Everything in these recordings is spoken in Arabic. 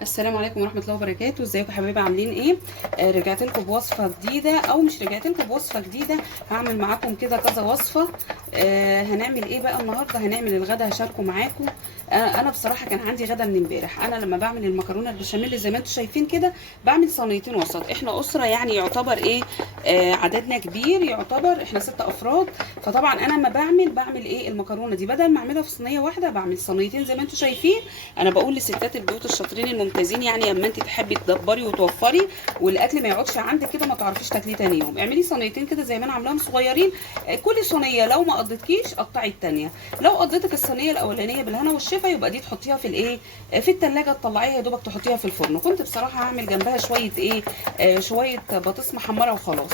السلام عليكم ورحمه الله وبركاته. ازيكم يا حبايبي؟ عاملين ايه؟ رجعت لكم بوصفه جديده، او مش رجعت لكم بوصفه جديده، هعمل معاكم كده كذا وصفه. هنعمل ايه بقى النهارده؟ هنعمل الغدا، هشاركه معاكم. انا بصراحه كان عندي غدا من امبارح. انا لما بعمل المكرونه البشاميل زي ما انتم شايفين كده بعمل صينيتين وسط. احنا اسره يعني يعتبر ايه، عددنا كبير، يعتبر احنا 6 افراد. فطبعا انا لما بعمل ايه المكرونه دي، بدل ما اعملها في صينيه واحده بعمل صينيتين زي ما انتم شايفين. انا بقول لستات البيوت الشاطرين الممتازين، يعني اما انت تحبي تدبري وتوفري والاكل ما يقعدش عندك كده ما تعرفيش تاكليه تاني يوم، اعملي صينيتين كده زي ما انا عاملاهم صغيرين. كل صينيه لو ما قضيتكيش قطعي الثانيه. لو قضيتك الصينيه الاولانيه بالهنا والشفا يبقى دي تحطيها في الايه، في الثلاجه، تطلعيها يا دوبك تحطيها في الفرن. كنت بصراحه هعمل جنبها شويه ايه، شويه بطاطس محمره وخلاص.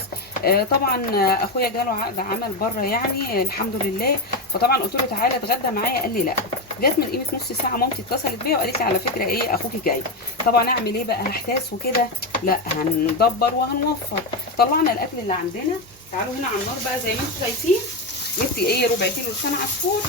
طبعا اخويا جاله عقد عمل بره يعني الحمد لله. فطبعا قلت له تعالى اتغدى معايا، قال لي لا. جت من قيمه نص ساعه مامتي اتصلت بيا وقالت لي على فكره ايه، اخوكي جاي. طبعا اعمل ايه بقى، هحتاس وكده؟ لا، هندبر وهنوفر. طلعنا الاكل اللي عندنا. تعالوا هنا على النار بقى زي ما انتم شايفين. جبت ايه، ربع كيلو لسان عصفور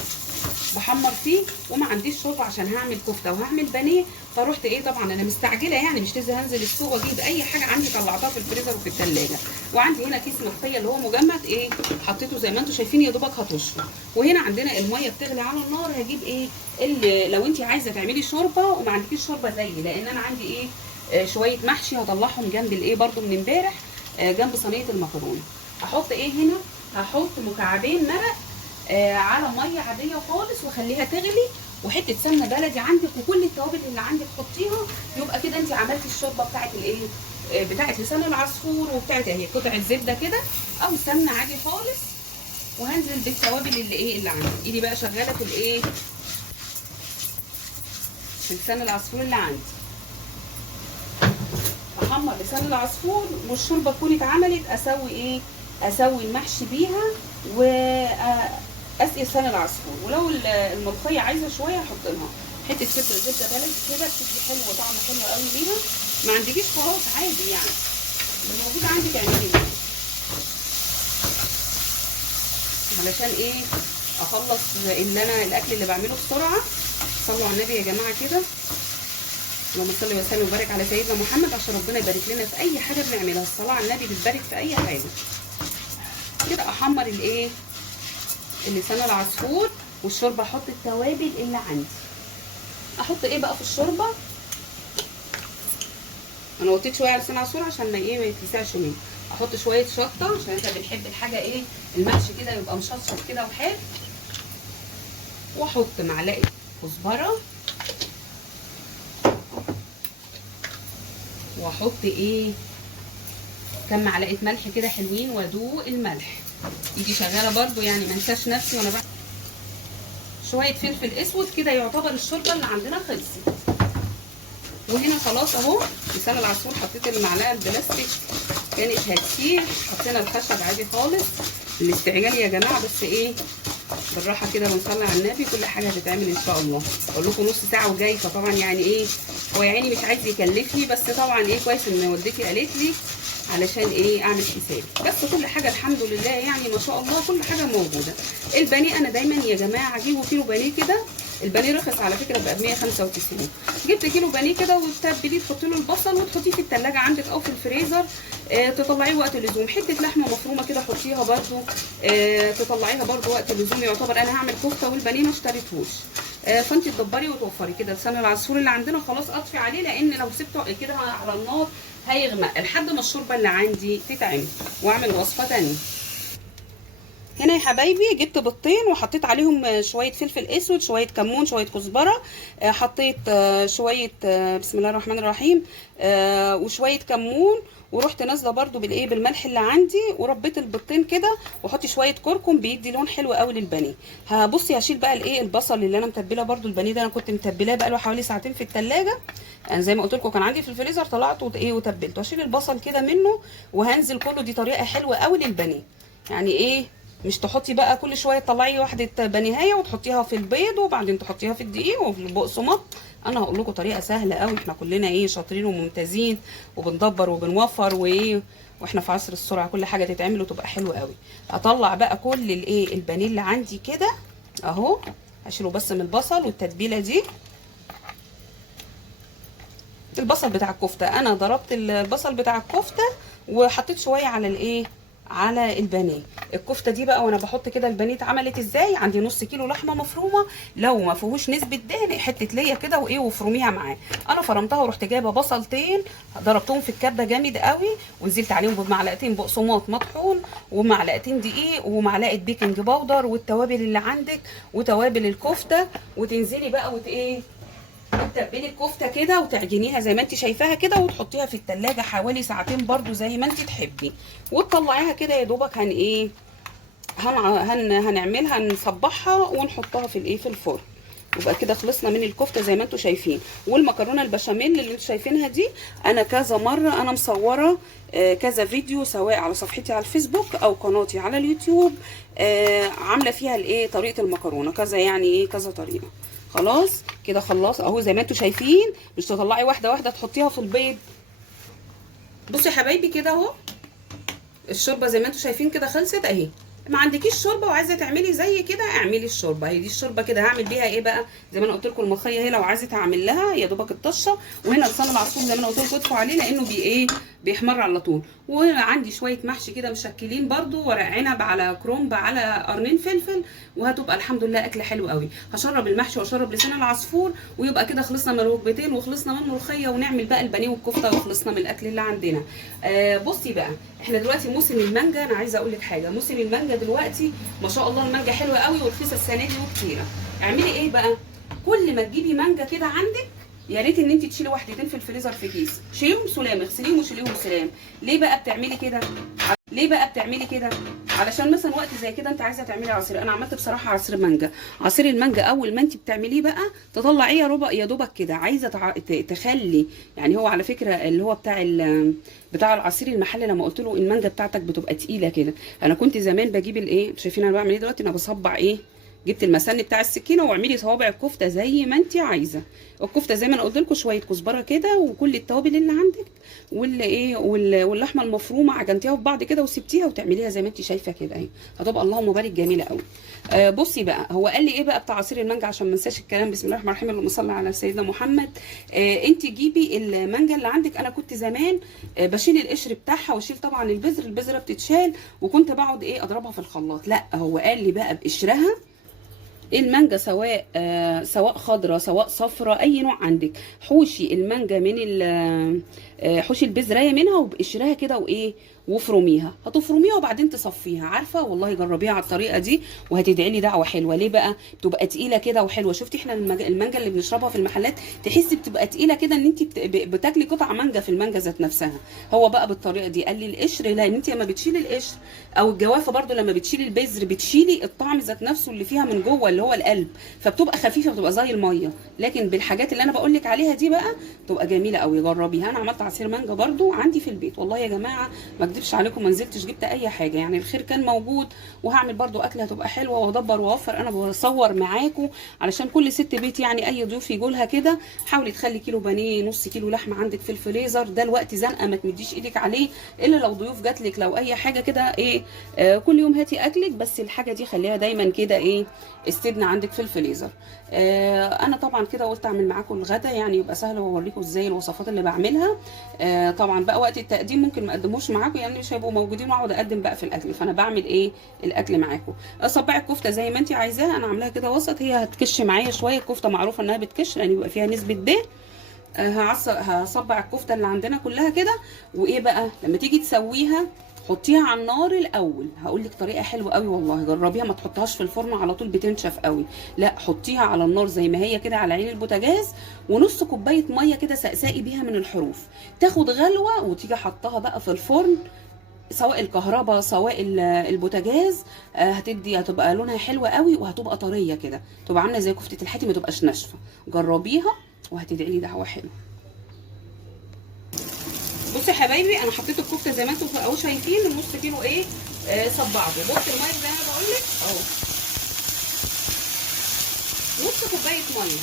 بحمر فيه. وما عنديش شوربه عشان هعمل كفته وهعمل بانيه. فروحت ايه، طبعا انا مستعجله يعني مش لازم هنزل السوق واجيب اي حاجه، عندي طلعتها في الفريزر وفي الثلاجه. وعندي هنا كيس مخفيه اللي هو مجمد ايه، حطيته زي ما انتم شايفين يا دوبك هطشه. وهنا عندنا الميه بتغلي على النار. هجيب ايه اللي لو انت عايزه تعملي شوربه وما عندكيش شوربه زي، لان انا عندي ايه، شويه محشي هطلعهم جنب الايه برده من امبارح، جنب صينيه المكرونه. احط ايه هنا، هحط مكعبين مرق على ميه عاديه خالص واخليها تغلي، وحته سمنه بلدي عندك، وكل التوابل اللي عندك حطيها. يبقى كده انت عملتي الشوربه بتاعت الايه، بتاعت لسان العصفور، وبتاعت اهي قطعه زبده كده او سمنه عادي خالص. وهنزل بالتوابل اللي ايه اللي عندي. ايدي بقى شغاله في الايه، في لسان العصفور اللي عندي. احمر لسان العصفور والشوربه تكون اتعملت، اسوي ايه، اسوي المحشي بيها و اسقي لسان العصفور. ولو الملوخيه عايزه شويه احط لها حته زبده بلدي كده، بتدي حلو وطعم حلو قوي ليها. ما عندكيش خلاص عادي يعني، اللي موجود عندك اعملي بيه. علشان ايه، اخلص اللي انا الاكل اللي بعمله بسرعه. صلوا على النبي يا جماعه كده، اللهم صل وسلم وبارك على سيدنا محمد، عشان ربنا يبارك لنا في اي حاجه بنعملها. الصلاه على النبي بتبارك في اي حاجه. كده احمر الايه، اللسان العصفور والشوربه. احط التوابل اللي عندي. احط ايه بقى في الشوربه، انا وطيت شويه على لسان العصفور عشان ما ايه، ما يتلسعش مني. احط شويه شطه عشان احنا بنحب الحاجه ايه، المحشي كده يبقى مشطشط كده وحلو. واحط معلقه كزبره، واحط ايه، كام معلقه ملح كده حلوين، وادوق الملح. ايدي شغاله برده يعني ما انساش نفسي وانا بعمل. شويه فلفل اسود كده. يعتبر الشوربه اللي عندنا خلصت. وهنا خلاص اهو لسان العصفور حطيت المعلقه البلاستيك كانت هتسيح، حطينا الخشب عادي خالص. الاستعجال يا جماعه، بس ايه، بالراحه كده ونصلي على النبي، كل حاجه هتتعمل ان شاء الله. اقول لكم نص ساعه وجاي، فطبعا يعني ايه، هو يا عيني مش عايز يكلفني، بس طبعا ايه كويس ان والدتي قالت لي علشان ايه اعمل حسابي. بس كل حاجه الحمد لله يعني ما شاء الله كل حاجه موجوده. البانيه انا دايما يا جماعه اجيبه كيلو بانيه كده. البانيه رخص على فكره بقى ب 195. جبت كيلو بانيه كده وتتبليه، تحطي له البصل وتحطيه في الثلاجه عندك او في الفريزر. تطلعيه وقت اللزوم. حته لحمه مفرومه كده حطيها برده، تطلعيها برده وقت اللزوم. يعتبر انا هعمل كفته والبانيه ما اشتريتهوش. فانت تدبري وتوفري كده. لسان العصفور اللي عندنا خلاص اطفي عليه، لان لو سبته كده على النار هيغمق لحد ما الشوربه اللي عندي تتعمل واعمل وصفه ثانيه. هنا يا حبايبي جبت بيضتين وحطيت عليهم شويه فلفل اسود، شويه كمون، شويه كزبره. حطيت شويه بسم الله الرحمن الرحيم، وشويه كمون. ورحت نازله برده بالايه، بالملح اللي عندي، وربيت البيضتين كده. واحط شويه كركم بيدي لون حلو قوي للبانيه. هبصي هشيل بقى الايه، البصل اللي انا متبله برده. البانيه ده انا كنت متبلاه بقى له حوالي ساعتين في الثلاجه. انا زي ما قلت لكم كان عندي في الفريزر، طلعته ايه وتبلته. هشيل البصل كده منه وهنزل كله. دي طريقه حلوه قوي للبانيه. يعني ايه، مش تحطي بقى كل شويه تطلعي واحده بانيهايه وتحطيها في البيض وبعدين تحطيها في الدقيق وفي البقسماط. انا هقول لكم طريقه سهله قوي. احنا كلنا ايه شاطرين وممتازين وبندبر وبنوفر وايه، واحنا في عصر السرعه كل حاجه تتعمل وتبقى حلوه قوي. اطلع بقى كل الايه، البانيه اللي عندي كده اهو. هشيله بس من البصل والتتبيله دي. البصل بتاع الكفته، انا ضربت البصل بتاع الكفته وحطيت شويه على الايه، على البانيه. الكفته دي بقى وانا بحط كده البانيه اتعملت ازاي؟ عندي نص كيلو لحمه مفرومه، لو ما فيهوش نسبه دهن حته ليا كده وايه وفروميها معاه. انا فرمتها ورحت جايبه بصلتين ضربتهم في الكبه جامد قوي، ونزلت عليهم بمعلقتين بقسماط مطحون ومعلقتين دقيق ومعلقه بيكنج باودر والتوابل اللي عندك وتوابل الكفته، وتنزلي بقى ايه تتبلي الكفته كده وتعجنيها زي ما انت شايفاها كده، وتحطيها في التلاجة حوالي ساعتين برضو زي ما انت تحبي، وتطلعيها كده يا دوبك ايه هنعملها نصبحها ونحطها في الايه في الفرن. يبقى كده خلصنا من الكفته زي ما انتم شايفين. والمكرونه البشاميل اللي انتم شايفينها دي انا كذا مره انا مصوره كذا فيديو سواء على صفحتي على الفيسبوك او قناتي على اليوتيوب، عامله فيها الايه طريقه المكرونه كذا، يعني ايه كذا طريقه. خلاص كده خلاص اهو زي ما انتم شايفين، مش تطلعي واحده واحده تحطيها في البيض. بصوا يا حبايبي كده اهو الشوربه زي ما انتم شايفين كده خلصت اهي. ما عندكيش شوربه وعايزه تعملي زي كده اعملي الشوربه، هي دي الشوربه كده. هعمل بيها ايه بقى؟ زي ما انا قلت لكم الملوخيه هي لو عايزه اعمل لها يا دوبك الطشه، وهنا لسان العصفور زي ما انا قلت لكم اطفوا عليه لانه ايه بيحمر على طول. وعندي شويه محشي كده مشكلين برده، ورق عنب على كرومب على قرنين فلفل، وهتبقى الحمد لله اكل حلو قوي. هشرب المحشي واشرب لسان العصفور، ويبقى كده خلصنا من الوجبتين وخلصنا من الملوخيه، ونعمل بقى البانيه والكفته وخلصنا من الاكل اللي عندنا. بصي بقى احنا دلوقتي موسم المانجا. انا عايزه اقول لك حاجه، موسم المانجا دلوقتي ما شاء الله المانجا حلوه قوي ورخيصه السنه دي وكتيره. اعملي ايه بقى؟ كل ما تجيبي مانجا كده عندك يا ريت ان انت تشيلي واحدتين في الفريزر في كيس، شيليهم سلام، اغسليهم وشيليهم سلام. ليه بقى بتعملي كده؟ علشان مثلا وقت زي كده انت عايزه تعملي عصير. انا عملت بصراحه عصير مانجا. عصير المانجا اول ما انت بتعمليه بقى تطلعيه ربع يا دوبك كده، عايزه تخلي يعني هو على فكره اللي هو بتاع العصير المحلي لما قلت له المانجا بتاعتك بتبقى تقيله كده. انا كنت زمان بجيب الايه، شايفين انا بعمل ايه دلوقتي؟ انا بصبع ايه، جبت المسن بتاع السكينه واعملي صوابع الكفته زي ما انت عايزه. الكفته زي ما انا قلت لكم شويه كزبره كده وكل التوابل اللي عندك واللحمه المفرومه عجنتيها في بعض كده وسبتيها وتعمليها زي ما انت شايفه كده اهي، هتبقى اللهم بارك جميله قوي. بصي بقى هو قال لي ايه بقى بتاع عصير المانجا عشان ما انساش الكلام. بسم الله الرحمن الرحيم، اللهم صل على سيدنا محمد. انت جيبي المانجا اللي عندك. انا كنت زمان بشيل القشر بتاعها واشيل طبعا البذره بتتشال، وكنت بقعد ايه اضربها في الخلاط. لا هو قال لي بقى بقشرها المانجا سواء خضراء سواء صفراء اي نوع عندك، حوشي المانجا من حوشي البذرايه منها وبقشرها كده وايه وفرميها، هتفرميها وبعدين تصفيها. عارفه والله جربيها على الطريقه دي وهتدعي لي دعوه حلوه. ليه بقى؟ بتبقى تقيله كده وحلوه. شفتي احنا المانجا اللي بنشربها في المحلات تحسي بتبقى تقيله كده ان انت بتاكلي قطع مانجا في المانجا ذات نفسها. هو بقى بالطريقه دي قال لي القشر لا، ان انت لما بتشيلي القشر او الجوافه برده لما بتشيلي البذر بتشيلي الطعم ذات نفسه اللي فيها من جوه اللي هو القلب، فبتبقى خفيفه بتبقى زي الميه. لكن بالحاجات اللي انا بقول لك عليها دي بقى بتبقى جميله قوي. جربيها. انا عملت عصير مانجا برده عندي في البيت والله يا جماعه ما اكذبش عليكم، ما نزلتش جبت اي حاجه، يعني الخير كان موجود. وهعمل برده اكله هتبقى حلوه وادبر واوفر. انا بصور معاكم علشان كل ست بيت يعني اي ضيوف يجوا لها كده، حاولي تخلي كيلو بانيه نص كيلو لحمه عندك في الفريزر. ده الوقت زنقه ما تمديش ايدك عليه الا لو ضيوف جات لك لو اي حاجه كده ايه. كل يوم هاتي اكلك، بس الحاجه دي خليها دايما كده ايه استبنى عندك في الفريزر. انا طبعا كده قلت اعمل معاكم الغدا يعني يبقى سهل واوريكم ازاي الوصفات اللي بعملها. طبعا بقى وقت التقديم ممكن ما اقدموش معاكم يعني مش هيبقوا موجودين واقعد اقدم بقى في الاكل، فانا بعمل ايه الاكل معاكم. صبعي الكفته زي ما انت عايزاها، انا عاملاها كده وسط. هي هتكش معايا شويه، الكفته معروفه انها بتكش لان يبقى فيها نسبه دهن. هصبع الكفته اللي عندنا كلها كده. وايه بقى لما تيجي تسويها حطيها على النار الاول. هقول لك طريقه حلوه قوي والله جربيها، ما تحطهاش في الفرن على طول بتنشف قوي، لا حطيها على النار زي ما هي كده على عين البوتاجاز، ونص كوبايه ميه كده سقسقي بيها من الحروف، تاخد غلوه وتيجي حطها بقى في الفرن سواء الكهرباء سواء البوتاجاز. هتبقى لونها حلوه قوي وهتبقى طريه كده، تبقى عامله زي كفته الحاتي ما تبقاش ناشفه. جربيها وهتدعي لي دعوه حلوه. بصوا يا حبايبي انا حطيت الكفته زي ما انتم اهو شايفين النص كيلو ايه صبعته. بصوا الميه زي ما انا بقول لك اهو نص كوبايه ميه.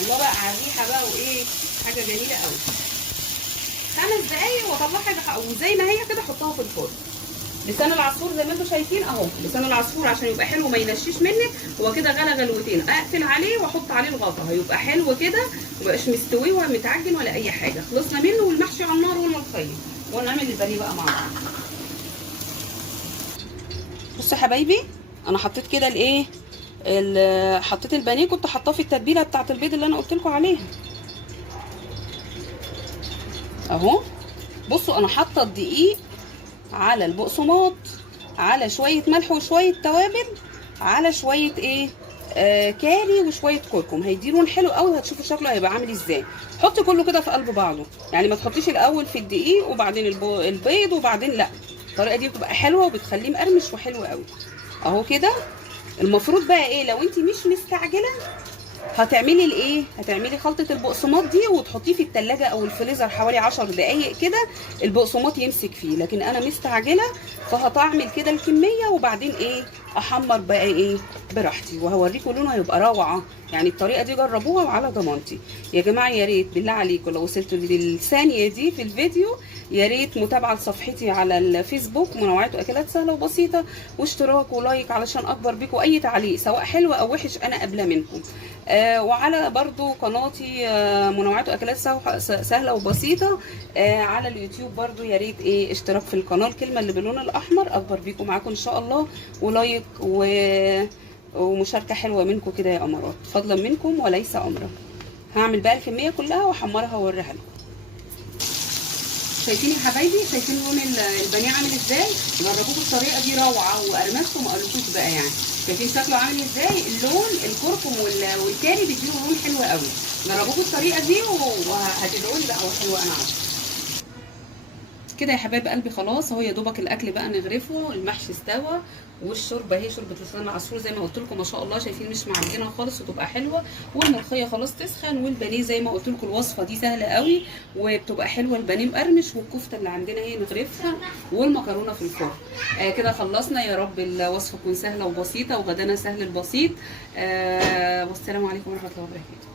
الله بقى على الريحه بقى وايه حاجه جميله قوي. 5 دقايق واطلعها وزي ما هي كده احطها في الفرن. لسان العصفور زي ما انتم شايفين اهو، لسان العصفور عشان يبقى حلو ما ينشيش منك. هو كده غلى غلوتين، اقفل عليه واحط عليه الغطا، هيبقى حلو كده، ميبقاش مستوي ولا متعجن ولا اي حاجه. خلصنا منه، والمحشي على النار والملوخيه، ونعمل البانيه بقى مع بعض. بصوا يا حبايبي، انا حطيت كده الايه، حطيت البانيه، كنت حاطاه في التتبيله بتاعه البيض اللي انا قلت لكم عليها اهو. بصوا انا حاطه الدقيق على البقسماط، على شويه ملح وشويه توابل، على شويه ايه، كاري وشويه كركم، هيدي لون حلو قوي، هتشوفوا شكله هيبقى عامل ازاي. حطي كله كده في قلب بعضه، يعني ما تحطيش الاول في الدقيق وبعدين البيض وبعدين، لا، الطريقه دي بتبقى حلوه وبتخليه مقرمش وحلو قوي اهو كده. المفروض بقى ايه، لو انت مش مستعجله هتعملي الايه، هتعملي خلطه البقسماط دي وتحطيه في التلاجة او الفريزر حوالي 10 دقايق كده البقسماط يمسك فيه. لكن انا مستعجله فهتعمل كده الكميه وبعدين ايه، احمر بقى ايه براحتي، وهوريكم لونه هيبقى روعه. يعني الطريقه دي جربوها وعلى ضمانتي يا جماعه. يا ريت بالله عليكم لو وصلتوا للثانيه دي في الفيديو، يا ريت متابعه لصفحتي على الفيسبوك منوعات واكلات سهله وبسيطه، واشتراك ولايك علشان اكبر بيكم اي تعليق سواء حلو او وحش انا قابله منكم. وعلى برضو قناتي منوعات واكلات سهله وبسيطه على اليوتيوب برضو، يا ريت ايه اشتراك في القناه، الكلمه اللي باللون الاحمر، اكبر بيكم معاكم ان شاء الله، ولايك ومشاركه حلوه منكم كده يا امارات، فضلا منكم وليس امرا. هعمل بقى الكميه كلها واحمرها واوريها لكم. شايفين يا حبايبي، شايفين لون البانيه عامل ازاي؟ جربوه بالطريقه دي روعه، وقرمشته ما قالوش بقى يعني. شايفين شكله عامل ازاي؟ اللون الكركم والكاري بيديله لون حلو قوي. جربوه بالطريقه دي وهتدعوا لي بقى، وحلوه انا عارفه. كده يا حبايب قلبي خلاص اهو، يا دوبك الاكل بقى نغرفه، المحشي استوى، والشوربه اهي شوربه لسان العصفور زي ما قلت لكم ما شاء الله، شايفين مش معجنه خالص وتبقى حلوه، والملوخيه خلاص تسخن، والبانيه زي ما قلت لكم الوصفه دي سهله قوي وبتبقى حلوه، البانيه مقرمش، والكفته اللي عندنا اهي نغرفها، والمكرونه في الفرن. كده خلصنا. يا رب الوصفه تكون سهله وبسيطه، وغدانا سهل البسيط. والسلام عليكم ورحمه الله وبركاته.